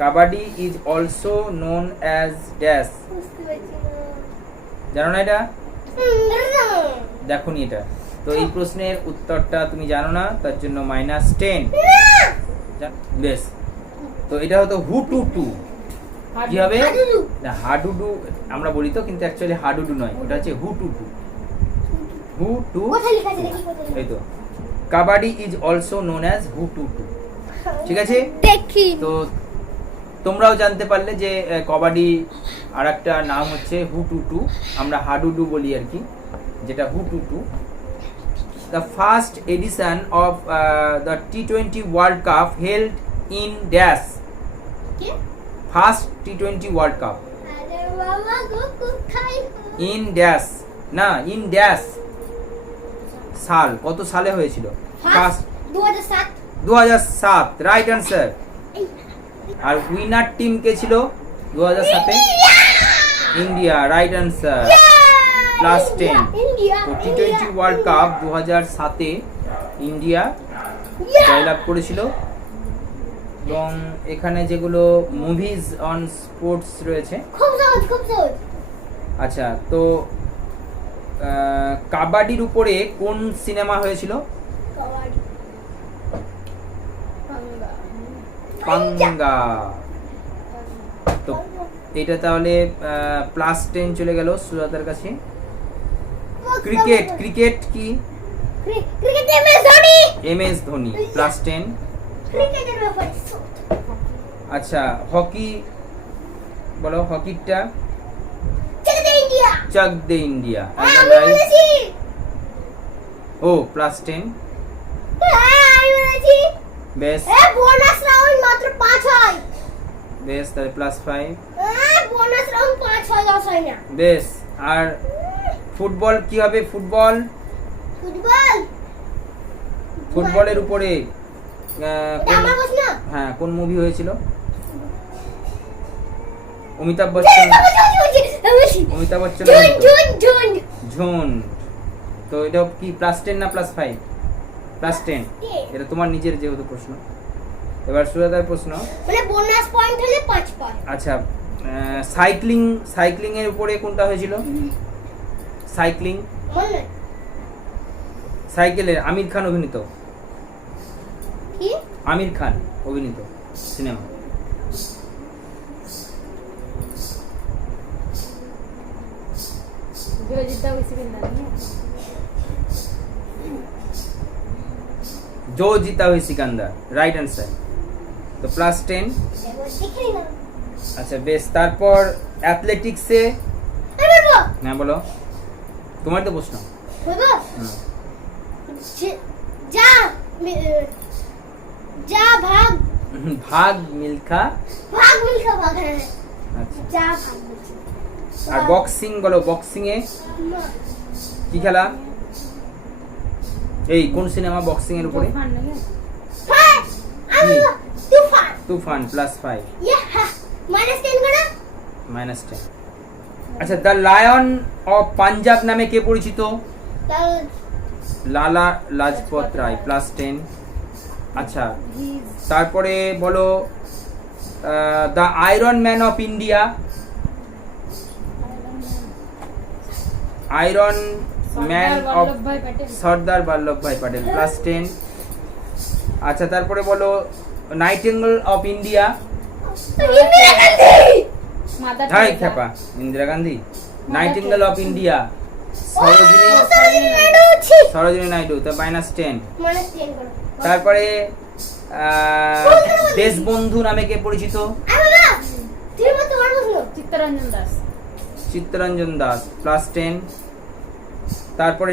Kabaddi is also known as dash. জানো না এটা? দেখো নি এটা। তো এই প্রশ্নের উত্তরটা তুমি জানো না, তার জন্য -10। বেশ, তো এটা হতো হু টু টু। কি হবে না, হাডুডু আমরা বলি তো, কিন্তু অ্যাকচুয়ালি হাডুডু নয়, ওটা হচ্ছে হু টু টু। হু টু, এই তো kabaddi is also known as হু টু টু। ঠিক আছে, দেখি তো তোমরাও জানতে পারলে যে কবাডি আর একটা নাম হচ্ছে হু টু টু, আমরা হাডুডু বলি আর কি, যেটা হু টু টু। The first edition of the T20 world cup held in dash. First T20 world cup in dash, না ইন ড্যাশ সাল, কত সালে হয়েছিল? First 2007, right answer. আর উইনার টিম কে ছিল 2007-এ? India, right answer, +10। তো T20 ওয়ার্ল্ড কাপ 2007-এ ইন্ডিয়া জয়লাভ করেছিল। এবং এখানে যেগুলো মুভিজ অন স্পোর্টস রয়েছে, আচ্ছা, তো কাবাডির উপরে কোন সিনেমা হয়েছিল? পাঙ্গা। তো এটা তাহলে +10 চলে গেল সুজাতার কাছে। ক্রিকেট, ক্রিকেট কি? MS ধোনি, +10। আচ্ছা, হকি বলো, হকিটা? চাক দে ইন্ডিয়া, ও +10। বেশ, বোনাস রাউন্ড মাত্র 5 হয়। বেশ, তাহলে +5। বোনাস রাউন্ড 5 হয়, 10 হয় না। বেশ, আর ফুটবল কি হবে? ফুটবল, ফুটবল, ফুটবলের উপরে আমার প্রশ্ন। হ্যাঁ, কোন মুভি হয়েছিল? অমিতাভ বচ্চন, অমিতাভ বচ্চন, ঝুন। তো এটা কি +10 না +5? +10। এটা তোমার নিজের যেহেতু প্রশ্ন। এবার সুজাতার প্রশ্ন, মানে বোনাস পয়েন্ট হলে 5 পায়। আচ্ছা, সাইক্লিং, সাইক্লিং এর উপরে কোনটা হয়েছিল? সাইক্লিং, মনে সাইকেলের, আমির খান অভিনীত, কি? আমির খান অভিনীত সিনেমা। जो जीता हुई सिकंदर, রাইট অ্যান্সার। তো +10। আচ্ছা বেশ, তারপর অ্যাথলেটিক্সে, হ্যাঁ বলো, তোমার তো প্রশ্ন। যা যা ভাগ ভাগ মিল্খা, ভাগ মিল্খা ভাগ। আচ্ছা, যা ভাগ। আর বক্সিং বলো, বক্সিং এ কি খেলা? এই কোন সিনেমা বক্সিং এর উপরে? তুফান, তুফান, +5। -10 করে, -10। আচ্ছা, দ্য লায়ন অফ পাঞ্জাব নামে কে পরিচিত? লালা লাজপত রায়, +10। আচ্ছা, তারপরে বলো the iron man of India. Iron man of Sardar Vallabhbhai Patel, +10। আচ্ছা, তারপরে বলো নাইটিঙ্গেল অফ ইন্ডিয়া। হাই খেপা, Indira Gandhi. Nightingale of India Sarojini Naidu, তো -10। তারপরে দেশবন্ধু নামে কে পরিচিত? চিত্তরঞ্জন দাস, +10। তারপরে